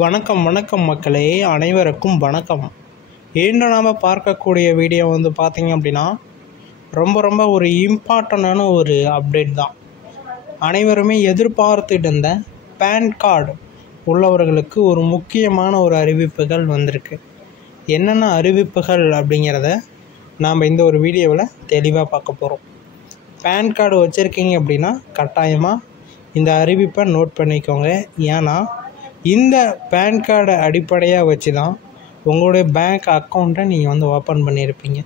வணக்கம் வணக்கம் மக்களே, அனைவருக்கும் வணக்கம். இன்று நாம் பார்க்கக்கூடிய வீடியோ பார்த்தீங்க அப்படின்னா ரொம்ப ஒரு இம்பார்ட்டண்டான ஒரு அப்டேட் தான். அனைவருமே எதிர்பார்த்துட்டு இருந்த பேன் கார்டு உள்ளவர்களுக்கு ஒரு முக்கியமான ஒரு அறிவிப்புகள் வந்திருக்கு. என்னென்ன அறிவிப்புகள் அப்படிங்கிறத நாம் இந்த ஒரு வீடியோவில் தெளிவாக பார்க்க போகிறோம். பேன் கார்டு வச்சுருக்கீங்க அப்படின்னா கட்டாயமாக இந்த அறிவிப்பை நோட் பண்ணிக்கோங்க. ஏன்னா இந்த பேன் கார்டை அடிப்படையாக வச்சு தான் உங்களுடைய பேங்க் அக்கௌண்ட்டை நீங்கள் ஓப்பன் பண்ணியிருப்பீங்க.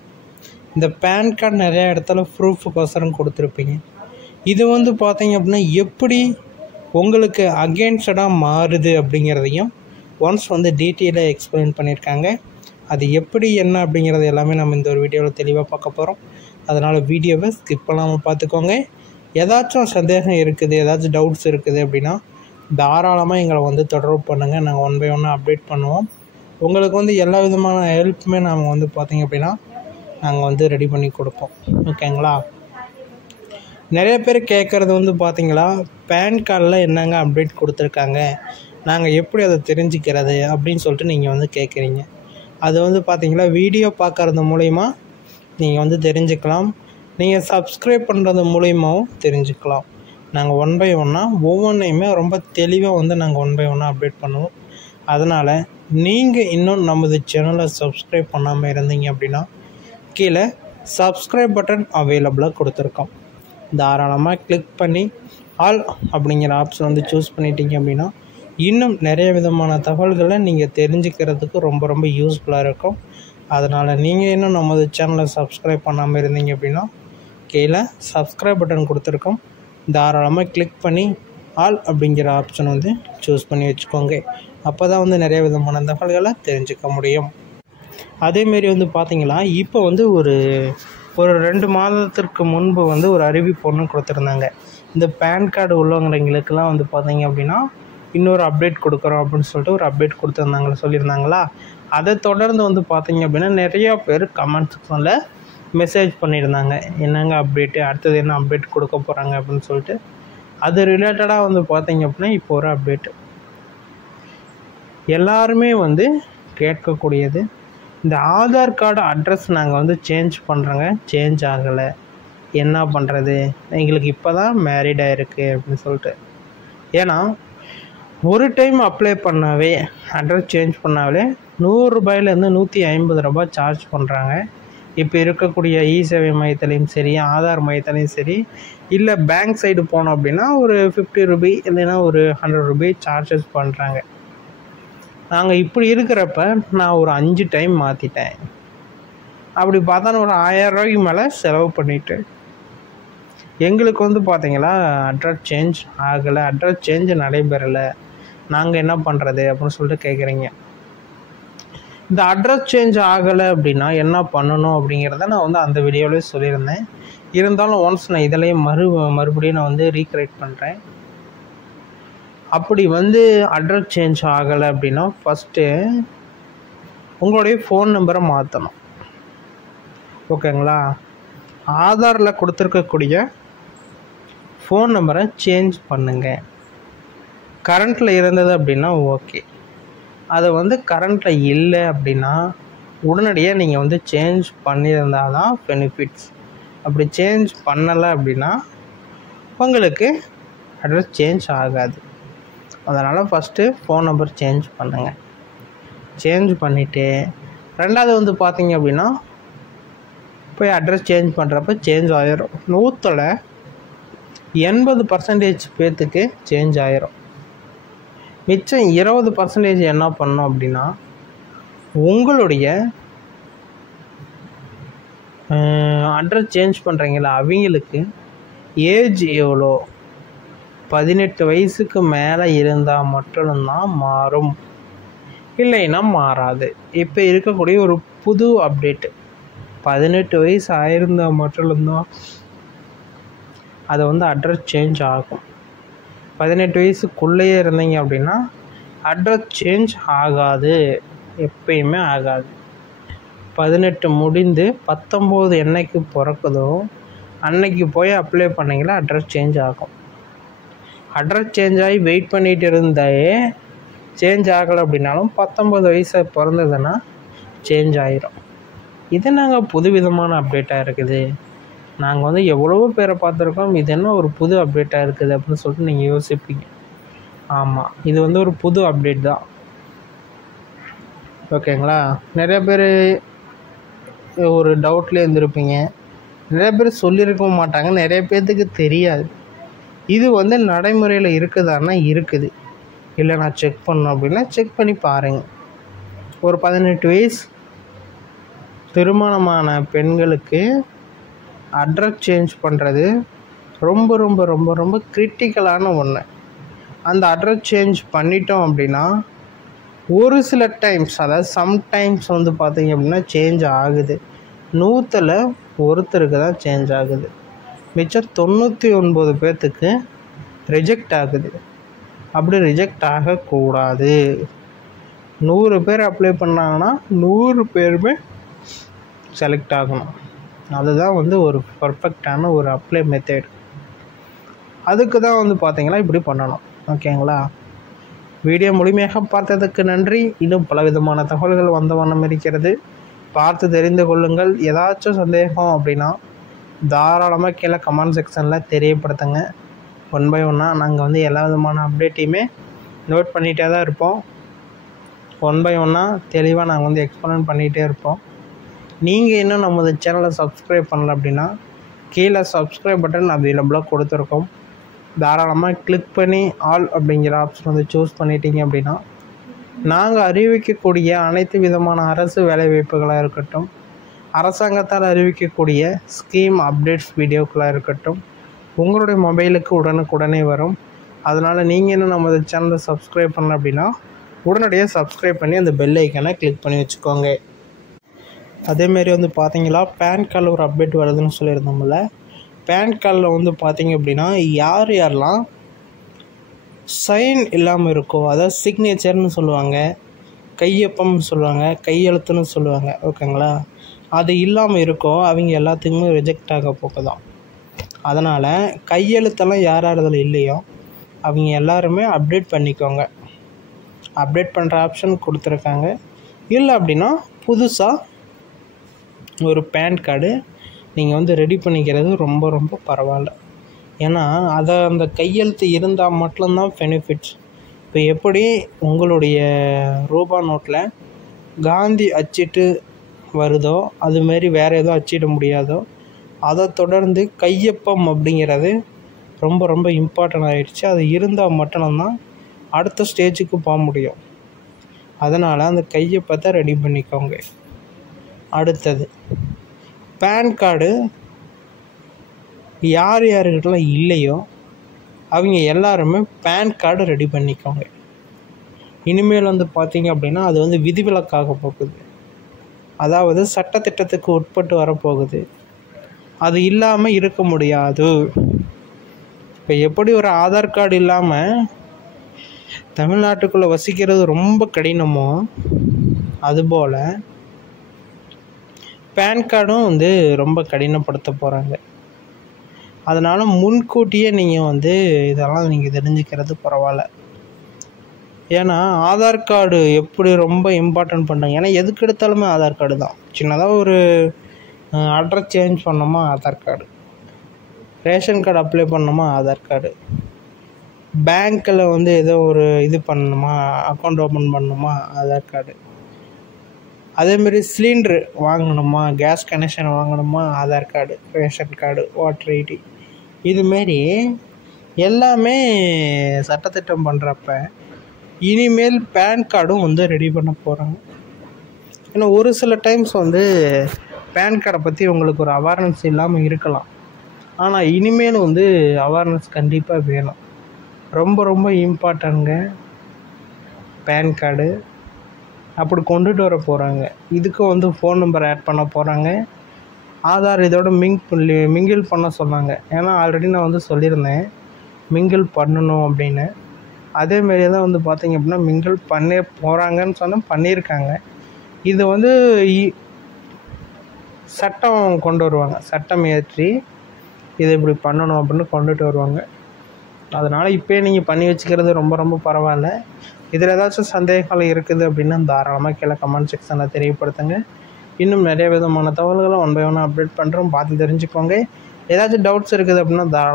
இந்த பேன் கார்டு நிறையா இடத்துல ப்ரூஃபுக்கோசரம் கொடுத்துருப்பீங்க. இது பார்த்தீங்க அப்படின்னா எப்படி உங்களுக்கு அகெயின்ஸ்டாக மாறுது அப்படிங்கிறதையும் ஒன்ஸ் டீட்டெயிலாக எக்ஸ்பிளைன் பண்ணியிருக்காங்க. அது எப்படி என்ன அப்படிங்கிறது எல்லாமே நம்ம இந்த ஒரு வீடியோவில் தெளிவாக பார்க்க போகிறோம். அதனால் வீடியோவை ஸ்கிப் பண்ணாமல் பார்த்துக்கோங்க. ஏதாச்சும் சந்தேகம் இருக்குது, ஏதாச்சும் டவுட்ஸ் இருக்குது அப்படின்னா தாராளமாக எங்களை தொடர்பு பண்ணுங்கள். நாங்கள் ஒன் பை ஒன்னாக அப்டேட் பண்ணுவோம். உங்களுக்கு எல்லா விதமான ஹெல்ப்புமே நாங்கள் பார்த்தீங்க அப்படின்னா நாங்கள் ரெடி பண்ணி கொடுப்போம். ஓகேங்களா? நிறைய பேர் கேட்குறது பார்த்தீங்களா, பேன் கார்டில் என்னங்க அப்டேட் கொடுத்துருக்காங்க, நாங்கள் எப்படி அதை தெரிஞ்சுக்கிறது அப்படின்னு சொல்லிட்டு நீங்கள் கேட்குறீங்க. அது பார்த்தீங்களா, வீடியோ பார்க்குறது மூலிமா நீங்கள் தெரிஞ்சுக்கலாம். நீங்கள் சப்ஸ்கிரைப் பண்ணுறது மூலிமாவும் தெரிஞ்சுக்கலாம். நாங்கள் ஒன் பை ஒன்னாக ஒவ்வொன்றையுமே ரொம்ப தெளிவாக நாங்கள் ஒன் பை ஒன்னாக அப்டேட் பண்ணுவோம். அதனால் நீங்கள் இன்னும் நமது சேனலை சப்ஸ்கிரைப் பண்ணாமல் இருந்தீங்க அப்படின்னா கீழே சப்ஸ்கிரைப் பட்டன் அவைலபிளாக கொடுத்துருக்கோம். தாராளமாக கிளிக் பண்ணி ஆல் அப்படிங்கிற ஆப்ஷன் சூஸ் பண்ணிட்டீங்க அப்படின்னா இன்னும் நிறைய விதமான தகவல்களை நீங்கள் தெரிஞ்சுக்கிறதுக்கு ரொம்ப யூஸ்ஃபுல்லாக இருக்கும். அதனால் நீங்கள் இன்னும் நமது சேனலை சப்ஸ்கிரைப் பண்ணாமல் இருந்தீங்க அப்படின்னா கீழே சப்ஸ்கிரைப் பட்டன் கொடுத்துருக்கோம். தாராளமாக கிளிக் பண்ணி ஆல் அப்படிங்கிற ஆப்ஷன் சூஸ் பண்ணி வச்சுக்கோங்க. அப்போ தான் நிறைய விதமான தகவல்களை தெரிஞ்சுக்க முடியும். அதேமாரி பார்த்தீங்களா, இப்போ ஒரு 2 மாதத்திற்கு முன்பு ஒரு அறிவிப்பு ஒன்று கொடுத்துருந்தாங்க. இந்த பேன் கார்டு உள்ளவங்களுக்கெல்லாம் பார்த்தீங்க அப்படின்னா இன்னொரு அப்டேட் கொடுக்குறோம் அப்படின்னு சொல்லிட்டு ஒரு அப்டேட் சொல்லியிருந்தாங்களா. அதை தொடர்ந்து பார்த்தீங்க அப்படின்னா நிறையா பேர் கமெண்ட் செக்ஷனில் மெசேஜ் பண்ணியிருந்தாங்க, என்னங்க அப்டேட்டு, அடுத்தது என்ன அப்டேட் கொடுக்க போகிறாங்க அப்படின்னு சொல்லிட்டு. அது ரிலேட்டடாக பார்த்தீங்க அப்படின்னா இப்போ ஒரு அப்டேட்டு எல்லாருமே கேட்கக்கூடியது, இந்த ஆதார் கார்டு அட்ரஸ் நாங்கள் சேஞ்ச் பண்ணுறோங்க, சேஞ்ச் ஆகலை, என்ன பண்ணுறது, எங்களுக்கு இப்போ தான் மேரிட் ஆகிருக்கு அப்படின்னு சொல்லிட்டு. ஏன்னா ஒரு டைம் அப்ளை பண்ணாவே அட்ரஸ் சேஞ்ச் பண்ணாவே 100 ரூபாயிலேருந்து 150 ரூபாய் சார்ஜ் பண்ணுறாங்க. இப்போ இருக்கக்கூடிய இ-சேவை மையத்துலேயும் சரி, ஆதார் மையத்துலேயும் சரி, இல்லை பேங்க் சைடு போனோம் அப்படின்னா ஒரு 50 ரூபி இல்லைன்னா ஒரு 100 ரூபி சார்ஜஸ் பண்ணுறாங்க. நாங்கள் இப்படி இருக்கிறப்ப நான் ஒரு 5 டைம் மாற்றிட்டேன். அப்படி பார்த்தா ஒரு 1000 ரூபாய்க்கு மேலே செலவு பண்ணிவிட்டு எங்களுக்கு பார்த்தீங்களா அட்ரஸ் சேஞ்ச் ஆகலை, அட்ரஸ் சேஞ்ச் நடைபெறலை, நாங்கள் என்ன பண்ணுறது அப்படின்னு சொல்லிட்டு கேட்குறீங்க. இந்த அட்ரஸ் சேஞ்ச் ஆகலை அப்படின்னா என்ன பண்ணணும் அப்படிங்கிறத நான் அந்த வீடியோவிலே சொல்லியிருந்தேன். இருந்தாலும் ஒன்ஸ் நான் இதிலையும் மறுபடியும் நான் ரீக்ரியேட் பண்ணுறேன். அப்படி அட்ரஸ் சேஞ்ச் ஆகலை அப்படின்னா ஃபஸ்ட்டு உங்களுடைய ஃபோன் நம்பரை மாற்றணும். ஓகேங்களா? ஆதாரில் கொடுத்துருக்கக்கூடிய ஃபோன் நம்பரை சேஞ்ச் பண்ணுங்கள். கரண்ட்டில் இருந்தது அப்படின்னா ஓகே. அது கரண்ட்டில் இல்லை அப்படின்னா உடனடியாக நீங்கள் சேஞ்ச் பண்ணியிருந்தால் தான் பெனிஃபிட்ஸ். அப்படி சேஞ்ச் பண்ணலை அப்படின்னா உங்களுக்கு அட்ரஸ் சேஞ்ச் ஆகாது. அதனால் ஃபஸ்ட்டு ஃபோன் நம்பர் சேஞ்ச் பண்ணுங்கள். சேஞ்ச் பண்ணிவிட்டு ரெண்டாவது பார்த்தீங்க அப்படின்னா போய் அட்ரஸ் சேஞ்ச் பண்ணுறப்ப சேஞ்ச் ஆகிரும். 100ல் 80% பேர்த்துக்கு சேஞ்ச் ஆகிரும். மிச்சம் 20% என்ன பண்ணணும் அப்படின்னா உங்களுடைய அட்ரஸ் சேஞ்ச் பண்ணுறீங்களா அவங்களுக்கு ஏஜ் எவ்வளோ, 18 வயசுக்கு மேலே இருந்தால் மட்டும்தான் மாறும், இல்லைன்னா மாறாது. இப்போ இருக்கக்கூடிய ஒரு புது அப்டேட்டு 18 வயசு ஆயிருந்தால் மட்டும்தான் அது அட்ரஸ் சேஞ்ச் ஆகும். 18 வயசுக்குள்ளேயே இருந்தீங்க அப்படின்னா அட்ரஸ் சேஞ்ச் ஆகாது, எப்பயுமே ஆகாது. 18 முடிந்து 19 என்னைக்கு பிறக்குதோ அன்னைக்கு போய் அப்ளை பண்ணிங்களா அட்ரஸ் சேஞ்ச் ஆகும். அட்ரஸ் சேஞ்ச் ஆகி வெயிட் பண்ணிகிட்டு இருந்தாயே சேஞ்ச் ஆகலை அப்படின்னாலும் 19 வயசு பிறந்ததுன்னா சேஞ்ச் ஆகிரும். இது நாங்கள் புதுவிதமான அப்டேட்டாக இருக்குது, நாங்கள் வந்து எவ்வளவோ பேரை பார்த்துருக்கோம், இது என்ன ஒரு புது அப்டேட்டாக இருக்குது அப்படின்னு சொல்லிட்டு நீங்கள் யோசிப்பீங்க. ஆமாம், இது வந்து ஒரு புது அப்டேட் தான். ஓகேங்களா? நிறைய பேர் ஒரு டவுட்லேயே இருந்திருப்பீங்க, நிறைய பேர் சொல்லியிருக்கவும் மாட்டாங்க, நிறைய பேர்த்துக்கு தெரியாது. இது வந்து நடைமுறையில் இருக்குதான்னா இருக்குது. இல்லை நான் செக் பண்ணணும் அப்படின்னா செக் பண்ணி பாருங்கள். ஒரு 18 வயசு திருமணமான பெண்களுக்கு அட்ரஸ் சேஞ்ச் பண்ணுறது ரொம்ப ரொம்ப ரொம்ப ரொம்ப கிரிட்டிக்கலான ஒன்று. அந்த அட்ரஸ் சேஞ்ச் பண்ணிட்டோம் அப்படின்னா ஒரு சில டைம்ஸ், அதாவது சம்டைம்ஸ் வந்து பார்த்திங்க அப்படின்னா சேஞ்ச் ஆகுது. 100ல் ஒருத்தருக்கு தான் சேஞ்ச் ஆகுது, மிச்சம் 99 பேர்த்துக்கு ரிஜெக்ட் ஆகுது. அப்படி ரிஜெக்ட் ஆகக்கூடாது. 100 பேர் அப்ளை பண்ணாங்கன்னா 100 பேருமே செலக்ட் ஆகணும். அதுதான் வந்து ஒரு பர்ஃபெக்டான ஒரு அப்ளை மெத்தட். அதுக்கு தான் வந்து பார்த்திங்கன்னா இப்படி பண்ணணும். ஓகேங்களா? வீடியோ முழுமையாக பார்த்ததுக்கு நன்றி. இன்னும் பலவிதமான தகவல்கள் வந்த வண்ணம் இருக்கிறது, பார்த்து தெரிந்து கொள்ளுங்கள். ஏதாச்சும் சந்தேகம் அப்படின்னா தாராளமாக கீழே கமெண்ட் செக்ஷனில் தெரியப்படுத்துங்க. 1 by 1 நாங்கள் வந்து எல்லா விதமான அப்டேட்டையுமே நோட் பண்ணிகிட்டே தான் இருப்போம். 1 by 1 தெளிவாக நாங்கள் வந்து எக்ஸ்பிளைன் பண்ணிகிட்டே இருப்போம். நீங்கள் இன்னும் நமது சேனலை சப்ஸ்கிரைப் பண்ணல அப்படின்னா கீழே சப்ஸ்கிரைப் பட்டன் அவைலபிளாக கொடுத்துருக்கோம். தாராளமாக கிளிக் பண்ணி ஆல் அப்படிங்கிற ஆப்ஷன் வந்து சூஸ் பண்ணிட்டீங்க அப்படின்னா நாங்கள் அறிவிக்கக்கூடிய அனைத்து விதமான அரசு வேலைவாய்ப்புகளாக இருக்கட்டும், அரசாங்கத்தால் அறிவிக்கக்கூடிய ஸ்கீம் அப்டேட்ஸ் வீடியோக்களாக இருக்கட்டும், உங்களுடைய மொபைலுக்கு உடனுக்குடனே வரும். அதனால் நீங்கள் இன்னும் நமது சேனலை சப்ஸ்கிரைப் பண்ணல அப்படின்னா உடனடியாக சப்ஸ்கிரைப் பண்ணி அந்த பெல் ஐக்கானை கிளிக் பண்ணி வச்சுக்கோங்க. அதேமாரி வந்து பார்த்தீங்களா, பேன் கார்டில் ஒரு அப்டேட் வருதுன்னு சொல்லியிருந்தோம்ல. பேன் கார்டில் வந்து பார்த்திங்க அப்படின்னா யாரெல்லாம் சைன் இல்லாமல் இருக்கோ, அதாவது சிக்னேச்சர்னு சொல்லுவாங்க, கையொப்பம்னு சொல்லுவாங்க, கையெழுத்துன்னு சொல்லுவாங்க. ஓகேங்களா? அது இல்லாமல் இருக்கோ அவங்க எல்லாத்துக்குமே ரிஜெக்ட் ஆக போகுதான். அதனால் கையெழுத்தெல்லாம் யார் அதில் இல்லையோ அவங்க எல்லாருமே அப்டேட் பண்ணிக்கோங்க. அப்டேட் பண்ணுற ஆப்ஷன் கொடுத்துருக்காங்க. இல்லை அப்படின்னா புதுசாக ஒரு பேன் கார்டு நீங்கள் வந்து ரெடி பண்ணிக்கிறது ரொம்ப ரொம்ப பரவாயில்ல. ஏன்னா அந்த கையெழுத்து இருந்தால் மட்டும்தான் பெனிஃபிட்ஸ். இப்போ எப்படி உங்களுடைய ரூபா நோட்டில் காந்தி அச்சிட்டு வருதோ அதுமாரி வேறு எதுவும் அச்சிட முடியாதோ, அதை தொடர்ந்து கையொப்பம் அப்படிங்கிறது ரொம்ப ரொம்ப இம்பார்ட்டன்ட் ஆகிடுச்சு. அது இருந்தால் மட்டும்தான் அடுத்த ஸ்டேஜுக்கு போக முடியும். அதனால் அந்த கையொப்பத்தை ரெடி பண்ணிக்கோங்க. அடுத்தது பேன் கார்டு யாருக்கிட்டலாம் இல்லையோ அவங்க எல்லாருமே பேன் கார்டு ரெடி பண்ணிக்கோங்க. இனிமேல் வந்து பார்த்திங்க அப்படின்னா அது வந்து விதிவிலக்காக போகுது, அதாவது சட்டத்திட்டத்துக்கு உட்பட்டு வரப்போகுது. அது இல்லாமல் இருக்க முடியாது. இப்போ எப்படி ஒரு ஆதார் கார்டு இல்லாமல் தமிழ்நாட்டுக்குள்ளே வசிக்கிறது ரொம்ப கடினமோ அதுபோல் பேன் கார்டும் வந்து ரொம்ப கடினப்படுத்த போகிறாங்க. அதனால் முன்கூட்டியே நீங்கள் வந்து இதெல்லாம் நீங்கள் தெரிஞ்சுக்கிறது பரவாயில்ல. ஏன்னா ஆதார் கார்டு எப்படி ரொம்ப இம்பார்ட்டன்ட் பண்ணுறாங்க. ஏன்னா எதுக்கு எடுத்தாலுமே ஆதார் கார்டு தான். சின்னதாக ஒரு அட்ரஸ் சேஞ்ச் பண்ணோமா Aadhaar card, ration card apply பண்ணோமா ஆதார் கார்டு, பேங்க்கில் வந்து ஏதோ ஒரு இது பண்ணணுமா, அக்கௌண்ட் ஓப்பன் பண்ணணுமா ஆதார் கார்டு, அதேமாரி சிலிண்ட்ரு வாங்கணுமா, கேஸ் கனெக்ஷன் வாங்கணுமா Aadhaar card, ration card, voter ID, இதுமாரி எல்லாமே சட்டத்திட்டம் பண்ணுறப்ப இனிமேல் பேன் கார்டும் வந்து ரெடி பண்ண போகிறாங்க. ஏன்னா ஒரு சில டைம்ஸ் வந்து பேன் கார்டை பற்றி உங்களுக்கு ஒரு அவேர்னஸ் இல்லாமல் இருக்கலாம். ஆனால் இனிமேல் வந்து அவேர்னஸ் கண்டிப்பாக வேணும். ரொம்ப ரொம்ப இம்பார்ட்டன்ங்க பேன் கார்டு. அப்படி கொண்டுட்டு வர போகிறாங்க. இதுக்கும் வந்து ஃபோன் நம்பர் ஆட் பண்ண போகிறாங்க. ஆதார் இதோட மிங்கிள் பண்ண சொன்னாங்க. ஏன்னா ஆல்ரெடி நான் வந்து சொல்லியிருந்தேன் மிங்கிள் பண்ணணும் அப்படின்னு. அதேமாரி தான் வந்து பார்த்திங்க அப்படின்னா மிங்கிள் பண்ண போகிறாங்கன்னு சொன்னால் பண்ணியிருக்காங்க. இது வந்து சட்டம் கொண்டு வருவாங்க, சட்டம் இயற்றி இதை இப்படி பண்ணணும் அப்படின்னு கொண்டுட்டு வருவாங்க. அதனால் இப்போயே நீங்கள் பண்ணி வச்சுக்கிறது ரொம்ப ரொம்ப பரவாயில்ல. இதில் ஏதாச்சும் சந்தேகங்கள் இருக்குது அப்படின்னா தாராளமாக கீழே கமெண்ட் செக்ஷனில் தெரியப்படுத்துங்க. இன்னும் நிறைய விதமான தகவல்களை 1 by 1 அப்டேட் பண்ணுறோம், பார்த்து தெரிஞ்சுக்கோங்க. ஏதாச்சும் டவுட்ஸ் இருக்குது அப்படின்னா தாராளமாக